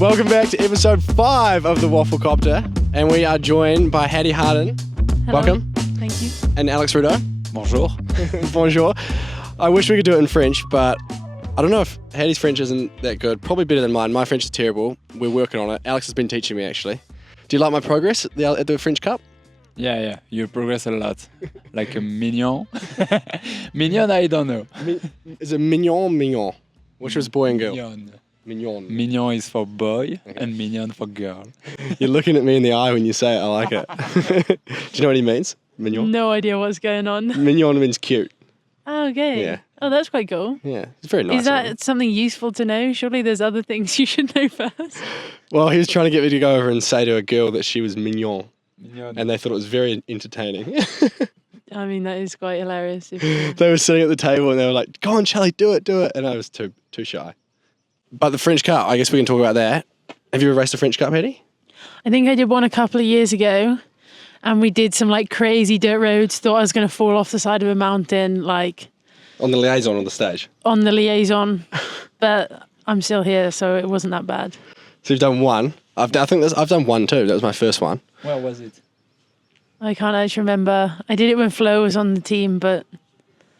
Welcome back to episode 5 of the WAFFLE Copter, and we are joined by Harriet Harnden. Hello. Welcome. Thank you. And Alex Rudeau. Bonjour. Bonjour. I wish we could do it in French, but I don't know if Hattie's French isn't that good. Probably better than mine. My French is terrible. We're working on it. Alex has been teaching me, actually. Do you like my progress at the French Cup? Yeah. You progress a lot. Like a mignon. Mignon, I don't know. Is it mignon? Which was boy and girl? Mignon. Mignon. Mignon is for boy and mignon for girl. You're looking at me in the eye when you say it. I like it. Do you know what he means? Mignon? No idea what's going on. Mignon means cute. Oh, okay. Yeah. Oh, that's quite cool. Yeah, it's very nice. Is that something useful to know? Surely there's other things you should know first. Well, he was trying to get me to go over and say to a girl that she was mignon. Mignon. And they thought it was very entertaining. I mean, that is quite hilarious. They were sitting at the table and they were like, "Go on, Charlie, do it." And I was too shy. But the French Cup, I guess we can talk about that. Have you ever raced a French Cup, Hattie? I think I did one a couple of years ago, and we did some like crazy dirt roads. Thought I was going to fall off the side of a mountain, like On the liaison on the stage. on the liaison. But I'm still here, so it wasn't that bad. So you've done one. I've done one too. That was my first one. Where was it? I can't actually remember. I did it when Flo was on the team, but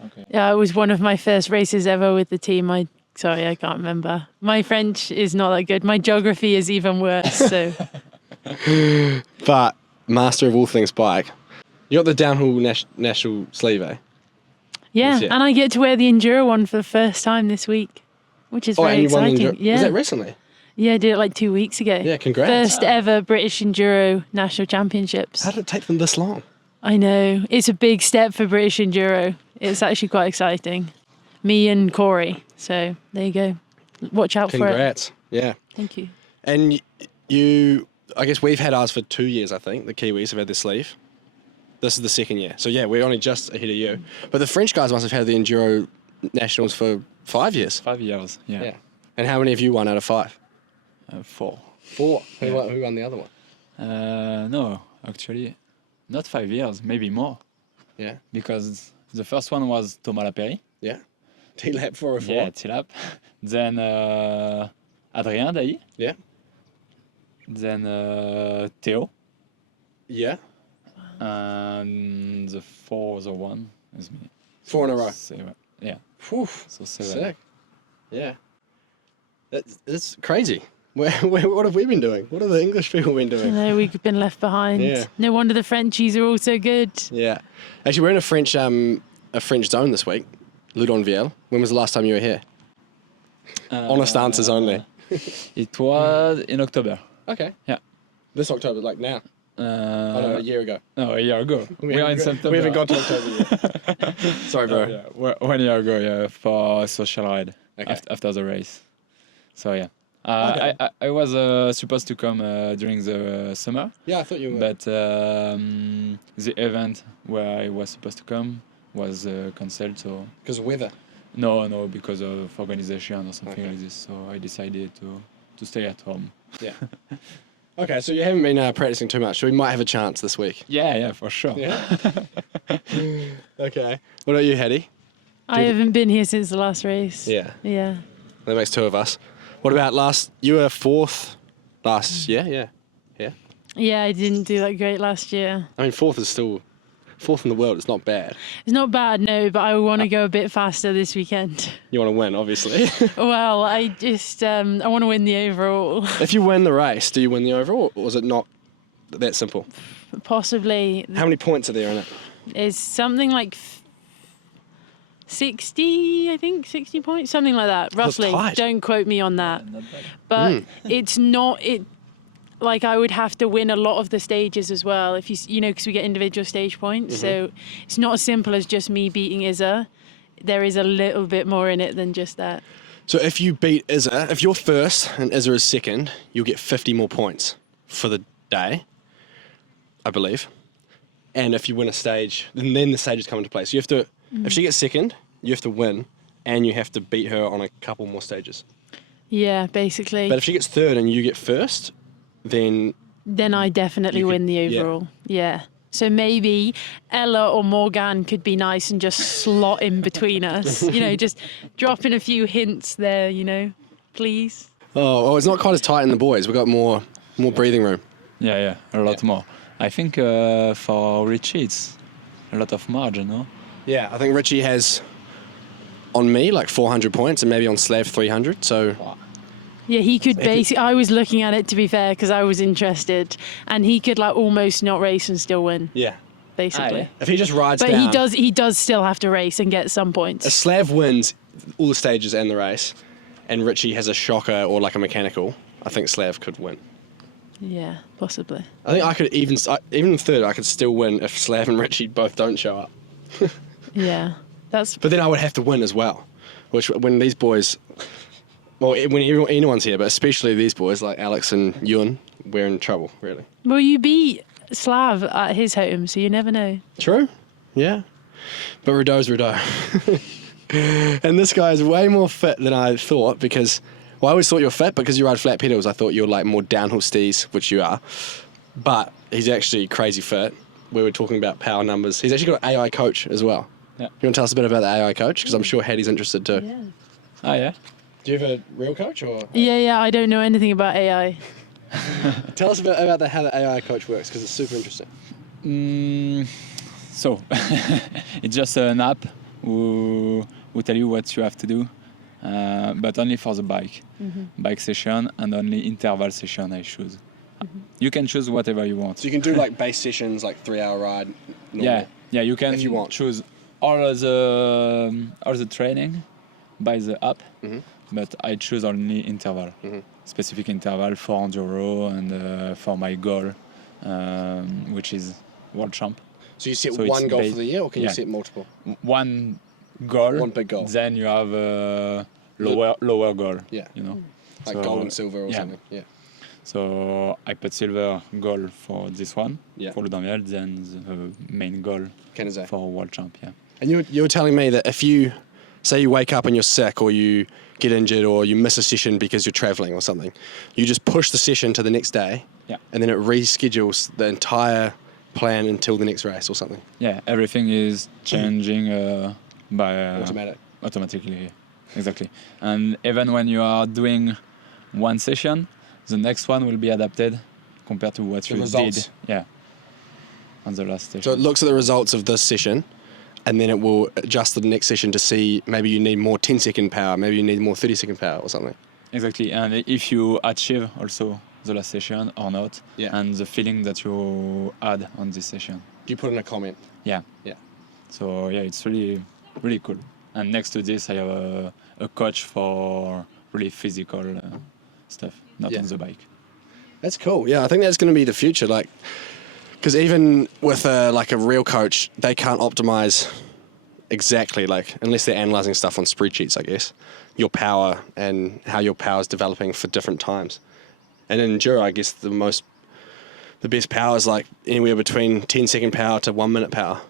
Okay. yeah, it was one of my first races ever with the team. Sorry, I can't remember. My French is not that good. My geography is even worse. So But master of all things bike. You got the downhill national sleeve, eh? yeah, Yeah. and I get to wear the Enduro one for the first time this week, which is very and you won the exciting. Enduro. Yeah, Was that recently? yeah, I did it like 2 weeks ago. Yeah, congrats. First ever British Enduro National Championships. How did it take them this long? I know, it's a big step for British Enduro. It's actually quite exciting. Me and Corey. So there you go. Watch out for it. Congrats. Yeah. Thank you. And you, I guess we've had ours for 2 years, I think. The Kiwis have had their sleeve. This is the second year. So yeah, we're only just ahead of you. But the French guys must have had the Enduro Nationals for 5 years. 5 years. Yeah. And how many have you won out of 5? 4. 4. Who won the other one? No, actually, not 5 years, maybe more. Yeah. Because the first one was Thomas Lapéry. Yeah. T-Lap 404. Yeah, T-Lap. Then Adrien Dailly. Yeah. Then Theo. Yeah. And the fourth one is me. 4 in a row. 7. Yeah. Whew. So 7. Sick. Yeah. That's crazy. What have we been doing? What have the English people been doing? No, we've been left behind. Yeah. No wonder the Frenchies are all so good. Yeah. Actually, we're in a French zone this week. Loudenvielle. When was the last time you were here? Honest answers only. It was in October. Okay. Yeah. This October, like now. No, a year ago. No, a year ago. We are in September. We haven't got to October yet. Sorry, bro. Yeah. 1 year ago, yeah, for a social ride after the race. So yeah. Okay. I was supposed to come during the summer, Yeah, I thought you were. but the event where I was supposed to come was cancelled. So Because of weather. no, because of organization or something Okay. like this. So I decided to stay at home. Yeah. Okay, so you haven't been practicing too much, so we might have a chance this week. Yeah, for sure. Yeah. Okay. What about you, Hattie? I haven't been here since the last race. Yeah. Yeah. That makes 2 of us. What about you were 4th last year? Yeah. Yeah, I didn't do that great last year. I mean, 4th is still 4th in the world. It's not bad. It's not bad, no, but I want to go a bit faster this weekend. You want to win, obviously. Well, I just, I want to win the overall. If you win the race, do you win the overall, or is it not that simple? Possibly. How many points are there in it? It's something like 60, I think, 60 points, something like that, roughly. tight. Don't quote me on that. But it's not, like I would have to win a lot of the stages as well, if you know, because we get individual stage points. So it's not as simple as just me beating Izza. There is a little bit more in it than just that. So if you beat Izza, if you're first and Izza is second, you'll get 50 more points for the day, I believe. And if you win a stage, then the stages come into play. So you have to, if she gets second, you have to win, and you have to beat her on a couple more stages. Yeah, basically. But if she gets third and you get first, then I definitely win the overall. Yeah. So maybe Ella or Morgan could be nice and just slot in between us. You know, just drop in a few hints there, you know, please. Oh, it's not quite as tight in the boys. We've got more breathing room. Yeah, a lot more. I think for Richie it's a lot of margin, no? Yeah, I think Richie has on me like 400 points and maybe on Slav 300. So Yeah, he could basically. I was looking at it, to be fair, because I was interested, and he could like almost not race and still win. yeah, Basically. if he just rides But down, he does still have to race and get some points. if Slav wins all the stages and the race, and Richie has a shocker or like a mechanical, I think Slav could win. Yeah, possibly. I think I could even third. I could still win if Slav and Richie both don't show up. Yeah, that's. But then I would have to win as well, which when these boys, well, when anyone's here, but especially these boys like Alex and Ewan, we're in trouble, really. Well, you beat Slav at his home, so you never know. True, yeah. But Rudeau's Rudeau. And this guy is way more fit than I thought because, well, I always thought you were fit because you ride flat pedals. I thought you were like more downhill steez, which you are. But he's actually crazy fit. We were talking about power numbers. He's actually got an AI coach as well. Yeah. You want to tell us a bit about the AI coach? Because I'm sure Hattie's interested too. Yeah. Ah, yeah. Do you have a real coach or? Yeah, I don't know anything about AI. Tell us about how the AI coach works because it's super interesting. So, it's just an app who tell you what you have to do, but only for the bike. Bike session and only interval session I choose. You can choose whatever you want. So you can do like base sessions, like 3-hour ride. Normal. Yeah, you can If you want. choose all the training by the app, but I choose only interval, specific interval for enduro and for my goal, which is world champ. So you set So one it's goal based- for the year, or can you yeah. set multiple? One goal. One big goal. Then you have a lower goal. Yeah. You know. Like So, gold and silver or yeah. something. Yeah. So I put silver goal for this one, Yeah. for Loudenvielle, then the main goal Canada. for world champ. Yeah. And you were telling me that if you say you wake up and you're sick, or you get injured, or you miss a session because you're traveling or something, you just push the session to the next day. Yeah. And then it reschedules the entire plan until the next race or something. Yeah, everything is changing by automatically. Exactly. And even when you are doing one session, the next one will be adapted compared to what The you results. did. Yeah. On the last session. So it looks at the results of this session, and then it will adjust the next session to see maybe you need more 10-second power, maybe you need more 30-second power or something. Exactly. And if you achieve also the last session or not, Yeah. and the feeling that you had on this session. You put in a comment. Yeah. Yeah. So yeah, it's really, really cool. And next to this, I have a coach for really physical stuff, not Yeah. on the bike. That's cool. Yeah, I think that's going to be the future. Like, because even with like a real coach, they can't optimize exactly, like, unless they're analyzing stuff on spreadsheets, I guess, your power and how your power is developing for different times. And in enduro, I guess the best power is like anywhere between 10-second power to 1 minute power.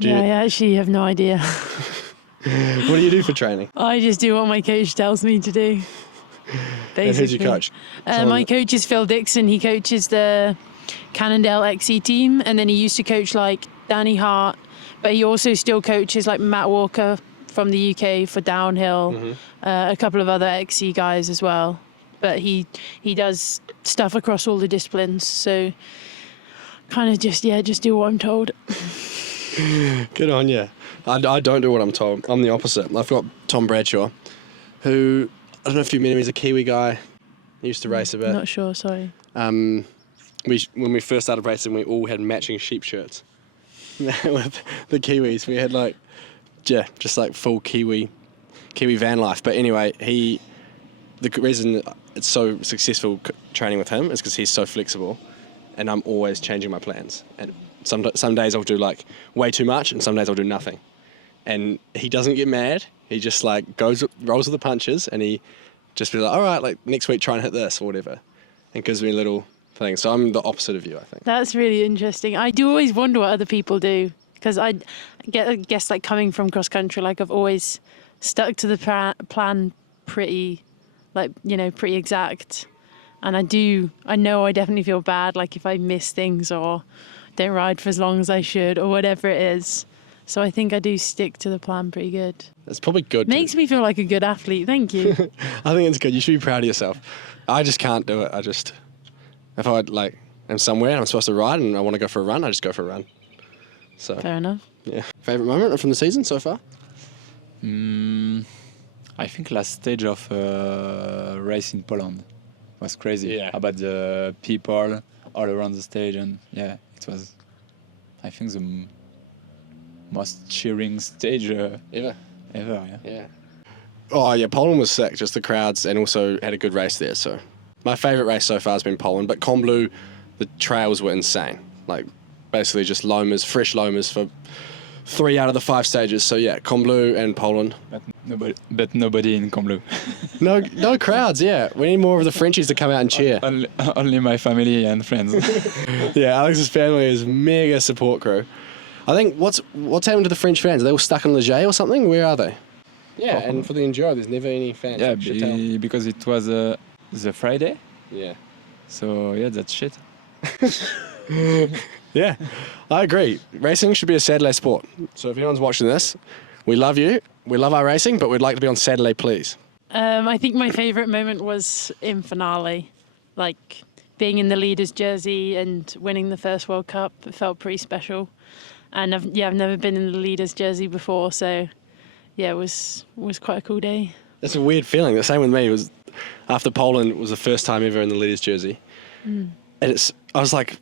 Do Yeah, you- I actually have no idea. What do you do for training? I just do what my coach tells me to do. Basically. And who's your coach? My coach is Phil Dixon. He coaches the Cannondale XC team, and then he used to coach like Danny Hart, but he also still coaches like Matt Walker from the UK for downhill, a couple of other XC guys as well. But he does stuff across all the disciplines, so kind of just do what I'm told. Good on you. I don't do what I'm told. I'm the opposite. I've got Tom Bradshaw, who, I don't know if you met him, he's a Kiwi guy. He used to race a bit. Not sure, sorry. When we first started racing, we all had matching sheep shirts with the Kiwis. We had like, just like full Kiwi van life. But anyway, the reason it's so successful training with him is because he's so flexible, and I'm always changing my plans. And some days I'll do like way too much, and some days I'll do nothing. And he doesn't get mad. He just like rolls with the punches, and he just be like, all right, like next week try and hit this or whatever, and gives me little things. So I'm the opposite of you, I think. That's really interesting. I do always wonder what other people do, because I guess like coming from cross country, like I've always stuck to the plan pretty, like, you know, pretty exact. And I know I definitely feel bad, like if I miss things or don't ride for as long as I should or whatever it is. So I think I do stick to the plan pretty good. It's probably good. Makes me feel like a good athlete. Thank you. I think it's good. You should be proud of yourself. I just can't do it. If I am somewhere and I'm supposed to ride and I want to go for a run, I just go for a run. So Fair enough. yeah. Favorite moment from the season so far? I think last stage of race in Poland was crazy. Yeah. About the people all around the stage, and yeah, it was, I think, the most cheering stage Ever. ever. Yeah. Yeah. Oh yeah, Poland was sick. Just the crowds, and also had a good race there. So my favourite race so far has been Poland, but Combloux, the trails were insane. Like basically just lomas, fresh lomas for 3 out of the 5 stages. So yeah, Combloux and Poland. But nobody in Combloux. No crowds. Yeah, we need more of the Frenchies to come out and cheer. Only my family and friends. Yeah, Alex's family is mega support crew. I think what's happened to the French fans? Are they all stuck in Leger or something? Where are they? Yeah, and for the Enduro, there's never any fans. Yeah, because it was the Friday. Yeah. So yeah, that's shit. Yeah, I agree. Racing should be a Saturday sport. So if anyone's watching this, we love you. We love our racing, but we'd like to be on Saturday, please. I think my favourite moment was in finale, like being in the leader's jersey and winning the first World Cup. It felt pretty special, and I've never been in the leader's jersey before, so yeah, it was quite a cool day. It's a weird feeling. The same with me. It was after Poland. It was the first time ever in the leader's jersey, and I was like,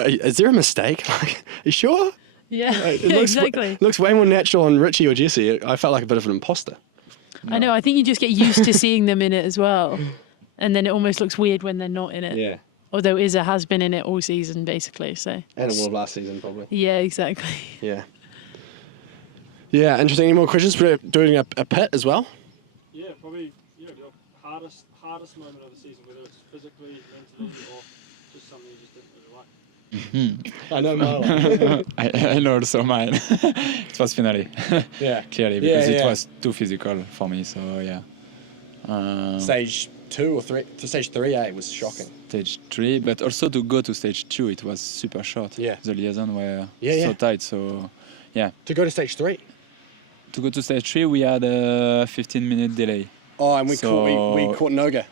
is there a mistake? Like, are you sure? Yeah, It looks, exactly. It looks way more natural on Richie or Jesse. I felt like a bit of an imposter. I know. I think you just get used to seeing them in it as well, and then it almost looks weird when they're not in it. Yeah. Although Isa has been in it all season, basically. So. And all of last season, probably. Yeah, exactly. Yeah. Yeah, interesting. Any more questions? We're doing a pit as well. Yeah, probably the hardest moment of the season, whether it's physically, mentally, or just something you just didn't really like. I know mine. I know also mine. It was finale. Yeah. Clearly, because it was too physical for me. So yeah. Stage 2 or 3 to stage 3A was shocking. Stage 3, but also to go to stage 2, it was super short. Yeah. The liaison were Yeah, so yeah. tight. So yeah. To go to stage 3. To go to stage 3, we had a 15-minute delay. Oh, and we caught Noga,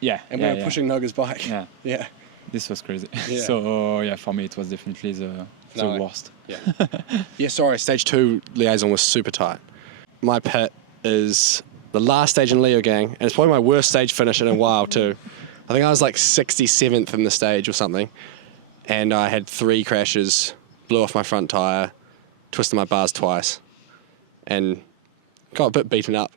Yeah. and yeah, we were pushing Noga's bike. Yeah. Yeah. This was crazy. Yeah. So yeah, for me it was definitely the Finale. worst. Yeah. Yeah, sorry, stage 2 liaison was super tight. My pit is the last stage in Leo Gang, and it's probably my worst stage finish in a while too. I think I was like 67th in the stage or something, and I had 3 crashes, blew off my front tyre, twisted my bars twice, and got a bit beaten up.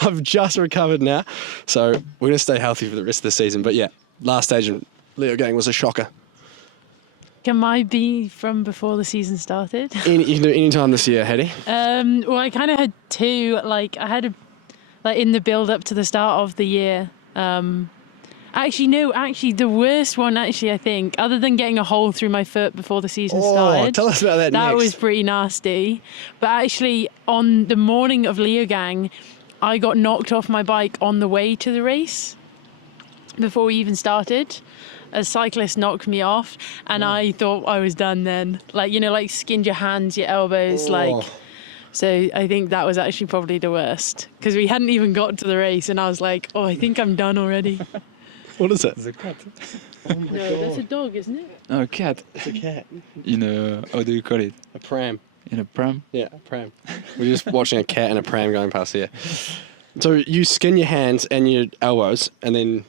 I've just recovered now, so we're going to stay healthy for the rest of the season. But yeah, last stage in Leo Gang was a shocker. Can my be from before the season started? You can do it any time this year, Hattie. Well, I kind of had 2. Like I had in the build up to the start of the year. Actually, the worst one, I think, other than getting a hole through my foot before the season started. Tell us about that That next. was pretty nasty. But actually, on the morning of Leo Gang, I got knocked off my bike on the way to the race before we even started. A cyclist knocked me off, and I thought I was done then. Like skinned your hands, your elbows, So I think that was actually probably the worst, because we hadn't even got to the race, and I was like, oh, I think I'm done already. What is it? The cat. No, that's a dog, isn't it? No, a cat. It's a cat. In a, how do you call it? A pram. In a pram? Yeah, a pram. We're just watching a cat and a pram going past here. So you skin your hands and your elbows, and then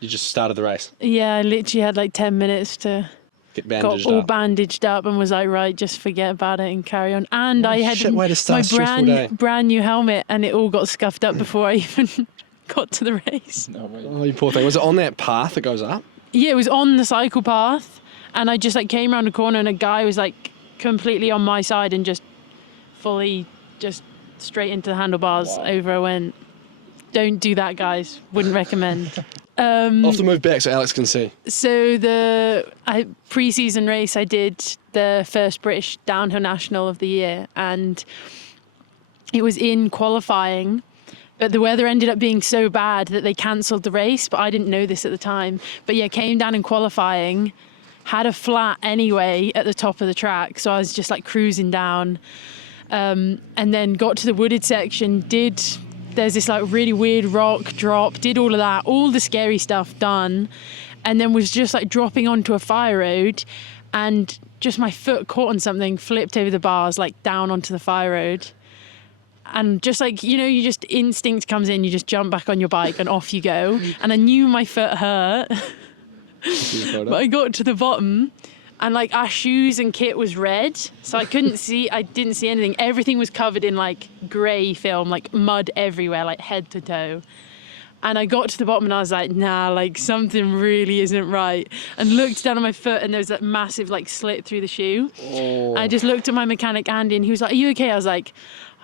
you just started the race. Yeah, I literally had like 10 minutes to Get got bandaged all up. bandaged up and was like, right, just forget about it and carry on. And I had shit, way to start a my stressful day. brand new helmet, and it all got scuffed up before I even got to the race. No, wait. Oh, you poor thing. Was it on that path that goes up? Yeah, it was on the cycle path, and I just like came around the corner, and a guy was like completely on my side and just fully just straight into the handlebars. Wow. Over I went. Don't do that, guys. Wouldn't recommend. I'll have to move back so Alex can see. So the pre-season race, I did the first British downhill national of the year, and it was in qualifying, but the weather ended up being so bad that they cancelled the race, but I didn't know this at the time. But yeah, came down in qualifying, had a flat anyway at the top of the track, so I was just like cruising down, and then got to the wooded section, there's this like really weird rock drop, did all of that, all the scary stuff done, and then was just like dropping onto a fire road, and just my foot caught on something, flipped over the bars, like down onto the fire road. And just like, you just instinct comes in, you just jump back on your bike and off you go. And I knew my foot hurt, but I got to the bottom and like our shoes and kit was red. So I didn't see anything. Everything was covered in like grey film, like mud everywhere, like head to toe. And I got to the bottom and I was like, nah, like something really isn't right. And looked down on my foot and there was that massive like slit through the shoe. Oh. I just looked at my mechanic, Andy, and he was like, are you okay? I was like,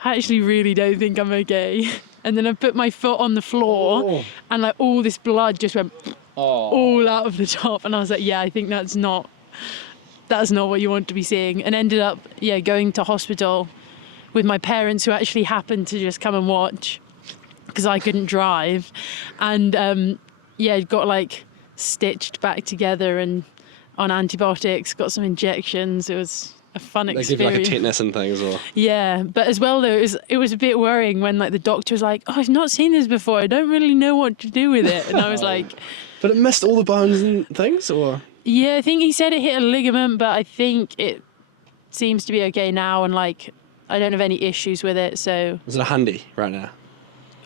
I actually really don't think I'm okay. And then I put my foot on the floor and like all this blood just went all out of the top. And I was like, yeah, I think that's not what you want to be seeing. And ended up, going to hospital with my parents, who actually happened to just come and watch because I couldn't drive. And got like stitched back together and on antibiotics, got some injections. It was a fun experience. They give like a tetanus and things, or yeah, but as well though, it was a bit worrying when like the doctor was like, "Oh, I've not seen this before. I don't really know what to do with it." And I was like, "But it missed all the bones and things, or?" Yeah, I think he said it hit a ligament, but I think it seems to be okay now, and like I don't have any issues with it. So is it a hundy right now?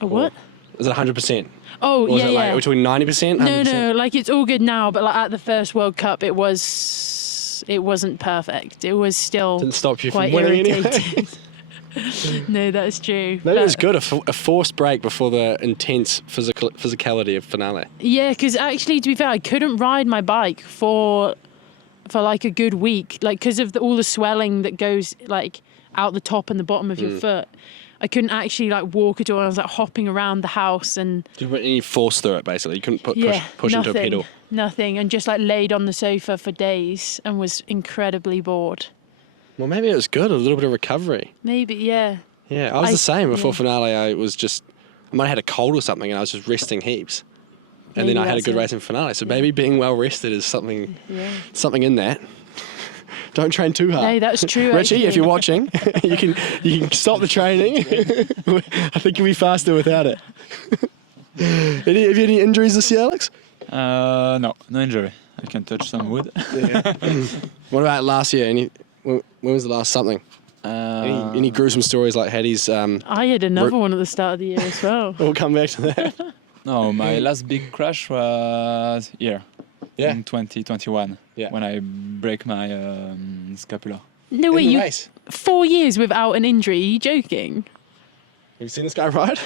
A what? Or is it 100%? Oh, or yeah, like, are we talking 90%? 100%? No, like it's all good now, but like at the first World Cup, it wasn't perfect. It was still didn't stop you quite from winning irritating. No, that's true. Maybe it was good, a forced break before the intense physicality of finale. Yeah, because actually, to be fair, I couldn't ride my bike for like a good week, like because of all the swelling that goes like out the top and the bottom of your foot. I couldn't actually like walk at all. I was like hopping around the house and. Did you put any force through it? Basically, you couldn't push into a pedal. Nothing, and just like laid on the sofa for days and was incredibly bored. Well, maybe it was good, a little bit of recovery. Maybe, yeah. Yeah, I was the same before finale. I might have had a cold or something, and I was just resting heaps. And then I had a good race in finale. So maybe being well rested is something in that. Don't train too hard. No, that's true. Richie, actually. if you're watching, you can stop the training. I think you'll be faster without it. Have you had any injuries this year, Alex? No injury. I can touch some wood. Yeah. What about last year? When was the last something? Any gruesome stories like Hattie's? I had another one at the start of the year as well. We'll come back to that. No, my last big crash was here. Yeah. In 2021. Yeah. When I break my scapula. No way, you race? 4 years without an injury? Are you joking? Have you seen this guy ride?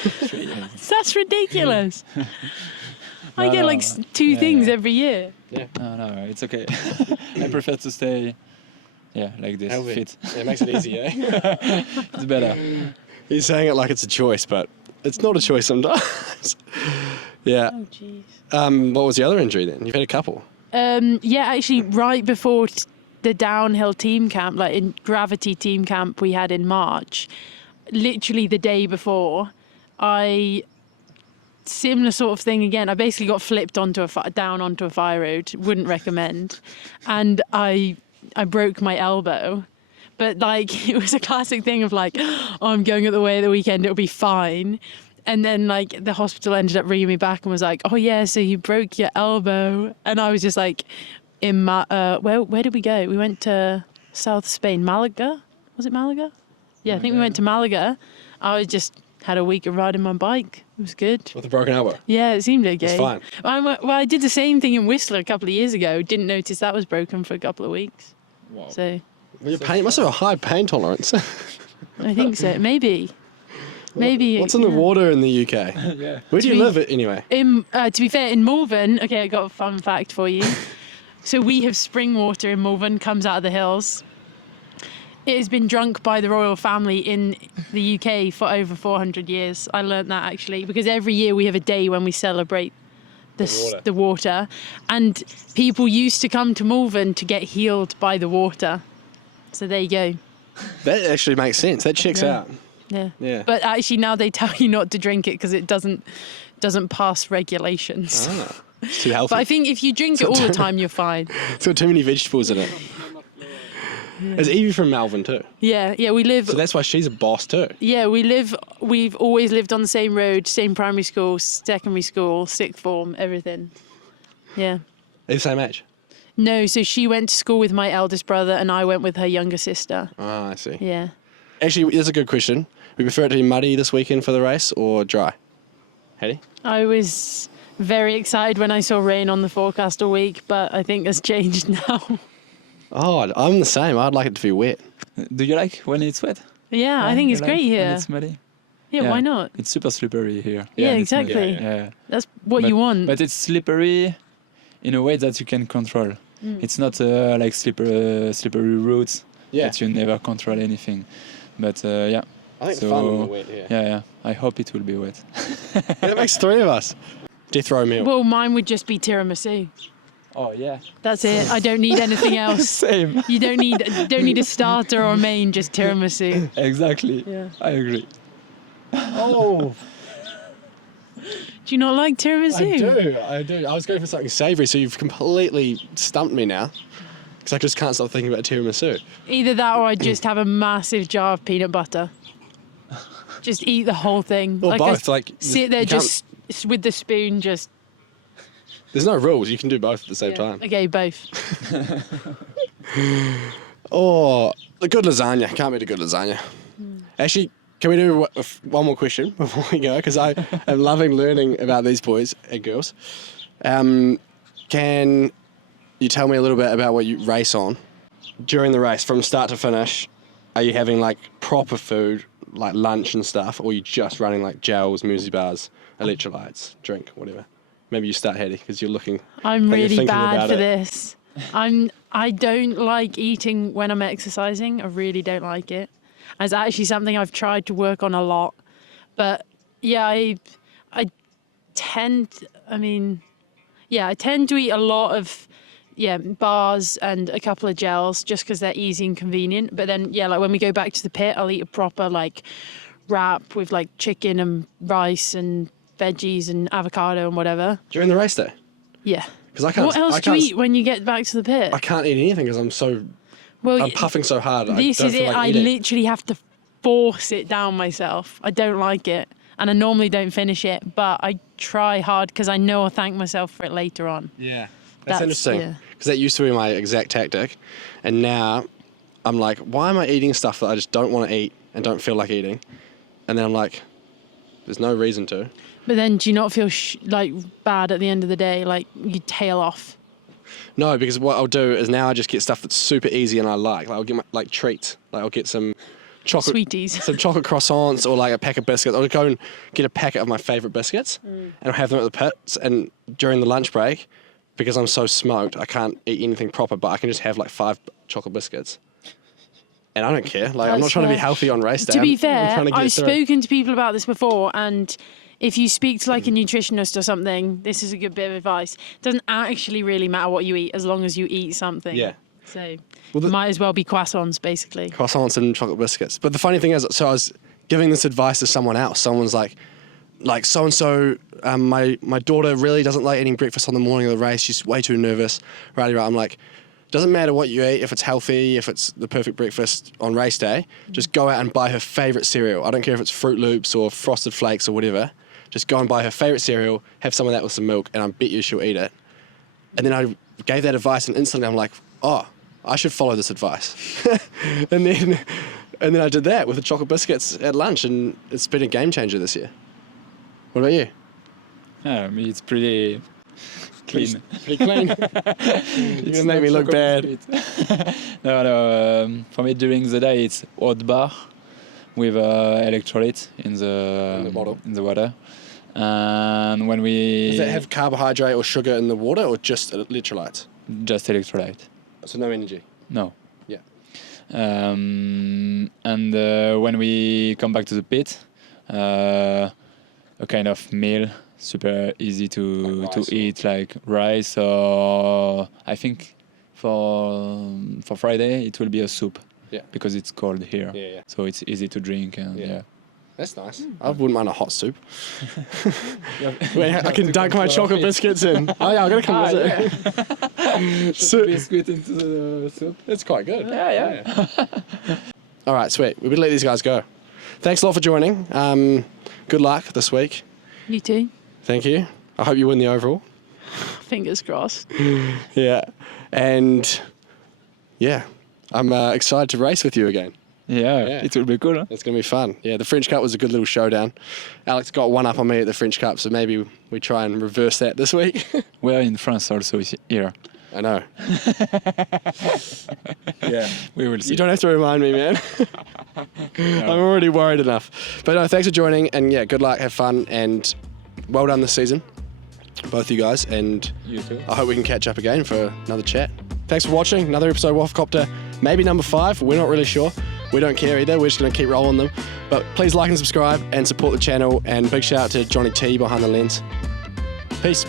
That's ridiculous. I get like two things every year. Yeah. No, it's okay. I prefer to stay, like this, fit. Yeah, it makes it easy, eh? It's better. He's saying it like it's a choice, but it's not a choice sometimes. Yeah. Oh, jeez. What was the other injury then? You've had a couple. Actually, right before the downhill team camp, like in Gravity team camp we had in March, literally the day before, similar sort of thing again. I basically got flipped down onto a fire road. Wouldn't recommend. And I broke my elbow. But like, it was a classic thing of like, oh, I'm going at the way of the weekend, it'll be fine. And then like the hospital ended up ringing me back and was like, oh yeah, so you broke your elbow. And I was just like, where did we go? We went to South Spain, Malaga. Was it Malaga? Yeah, I think we went to Malaga. I just had a week of riding my bike. It was good. With a broken elbow? Yeah, it seemed okay. It's fine. I did the same thing in Whistler a couple of years ago. Didn't notice that was broken for a couple of weeks. Wow. So. Well, you must have a high pain tolerance. I think so. Maybe. What's in the water in the UK? Yeah. Where do you live anyway? To be fair, in Malvern, okay, I got a fun fact for you. So we have spring water in Malvern, comes out of the hills. It has been drunk by the royal family in the UK for over 400 years. I learned that actually, because every year we have a day when we celebrate the water. And people used to come to Malvern to get healed by the water. So there you go. That actually makes sense. That checks out. Yeah. But actually now they tell you not to drink it because it doesn't pass regulations. Ah. It's too healthy. But I think if you drink it all the time, you're fine. It's got too many vegetables in it. Is Evie from Melbourne too? Yeah, we live. So that's why she's a boss too. Yeah, we've always lived on the same road, same primary school, secondary school, sixth form, everything. Yeah. They're the same age? No, so she went to school with my eldest brother and I went with her younger sister. Ah, I see. Yeah. Actually, that's a good question. We prefer it to be muddy this weekend for the race or dry? Hattie? I was very excited when I saw rain on the forecast all week, but I think it's changed now. Oh, I'm the same. I'd like it to be wet. Do you like when it's wet? Yeah, I think you it's like great when here. it's muddy? Yeah, why not? It's super slippery here. Yeah, it's muddy. exactly. Yeah. That's what you want. But it's slippery in a way that you can control. It's not like slippery roads that you never control anything. But yeah. I think so, it's fun in the wet, Yeah. I hope it will be wet. That makes three of us. Death row meal. Well, mine would just be tiramisu. Oh yeah. That's it. I don't need anything else. Same. You don't need a starter or a main, just tiramisu. Exactly. Yeah. I agree. Oh, Do you not like tiramisu? I do. I was going for something savoury, so you've completely stumped me now. Because I just can't stop thinking about tiramisu. Either that or I just have a massive jar of peanut butter. Just eat the whole thing. Or both. Sit there you can't- just with the spoon, just... There's no rules. You can do both at the same time. Okay, both. Oh, the good lasagna. Can't beat a good lasagna. Actually, can we do one more question before we go? Because I am loving learning about these boys and girls. Can you tell me a little bit about what you race on? During the race, from start to finish, are you having like proper food, like lunch and stuff, or are you just running like gels, muesli bars, electrolytes, drink, whatever? Maybe you start, Hattie, because you're looking. I'm like you're really thinking bad about for it. this. I don't like eating when I'm exercising. I really don't like it. It's actually something I've tried to work on a lot. But yeah, I tend to eat a lot of bars and a couple of gels just because they're easy and convenient. But then like when we go back to the pit, I'll eat a proper like wrap with like chicken and rice and veggies and avocado and whatever. During the race day? Yeah. Because I can't. What else do you eat when you get back to the pit? I can't eat anything because I'm puffing so hard. This I don't is feel it. like I eating. literally have to force it down myself. I don't like it. And I normally don't finish it, but I try hard because I know I'll thank myself for it later on. Yeah. That's interesting. yeah. Because that used to be my exact tactic. And now I'm like, why am I eating stuff that I just don't want to eat and don't feel like eating? And then I'm like, there's no reason to. But then do you not feel like bad at the end of the day? Like you tail off? No, because what I'll do is now I just get stuff that's super easy and I like. Like I'll get my treats. Like I'll get some chocolate Sweeties. some chocolate croissants or like a pack of biscuits. I'll go and get a packet of my favourite biscuits and I'll have them at the pits. And during the lunch break, because I'm so smoked, I can't eat anything proper, but I can just have like 5 chocolate biscuits. And I don't care. Like I'm not That's trying to be fair. healthy on race day. To be I'm fair, trying to get I've through. spoken to people about this before, and if you speak to like a nutritionist or something, this is a good bit of advice. It doesn't actually really matter what you eat as long as you eat something. Yeah. So Well, might as well be croissants, basically. Croissants and chocolate biscuits. But the funny thing is, so I was giving this advice to someone else. Someone's like so-and-so, my daughter really doesn't like eating breakfast on the morning of the race. She's way too nervous. Right. I'm like, doesn't matter what you eat, if it's healthy, if it's the perfect breakfast on race day, just go out and buy her favourite cereal. I don't care if it's Fruit Loops or Frosted Flakes or whatever. Just go and buy her favourite cereal, have some of that with some milk, and I bet you she'll eat it. And then I gave that advice, and instantly I'm like, oh, I should follow this advice. and then I did that with the chocolate biscuits at lunch, and it's been a game changer this year. What about you? I mean, it's pretty clean. Pretty clean. You're gonna make me look bad. No. For me, during the day, it's hot bar with electrolyte in the bottle. in the water. And when we Does that have carbohydrate or sugar in the water, or just electrolytes? just electrolyte, So no energy. no. Yeah. And when we come back to the pit, a kind of meal, super easy Like to rice eat, like rice, or I think for Friday it will be a soup. Yeah. Because it's cold here, Yeah. so it's easy to drink, and Yeah. That's nice. I wouldn't mind a hot soup. Yeah. Wait, I can dunk my chocolate biscuits in. Oh yeah, I'm gonna come visit. So, Biscuit into the soup. it's quite good. Yeah. All right, sweet. We better let these guys go. Thanks a lot for joining. Good luck this week. You too. Thank you. I hope you win the overall. Fingers crossed. Yeah. And yeah, I'm excited to race with you again. Yeah, it will be cool. Huh? It's going to be fun. Yeah, the French Cup was a good little showdown. Alex got one up on me at the French Cup, so maybe we try and reverse that this week. We're in France also here. I know. Yeah, we will see. You don't have to remind me, man. I'm already worried enough. But no, thanks for joining, and yeah, good luck, have fun, and well done this season, both you guys, and You too. I hope we can catch up again for another chat. Thanks for watching, another episode of WAFFLE Copter, maybe number 5, we're not really sure. We don't care either, we're just going to keep rolling them. But please like and subscribe and support the channel, and big shout out to Johnny T behind the lens. Peace.